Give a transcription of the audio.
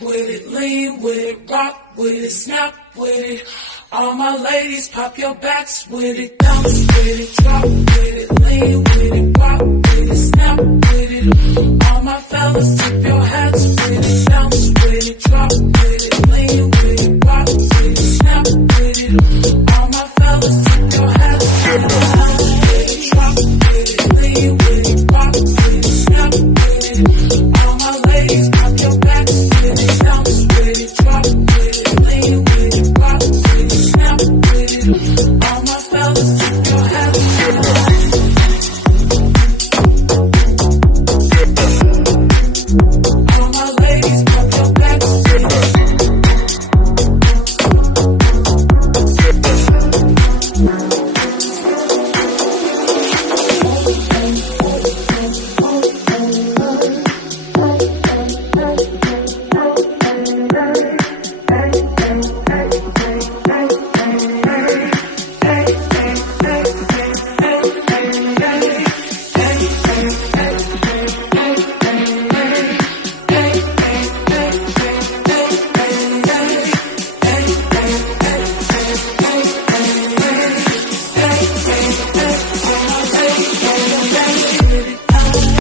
with it, lean with it, rock with it, snap with it. All my ladies, pop your backs with it, bounce with it, drop with it, lean with it.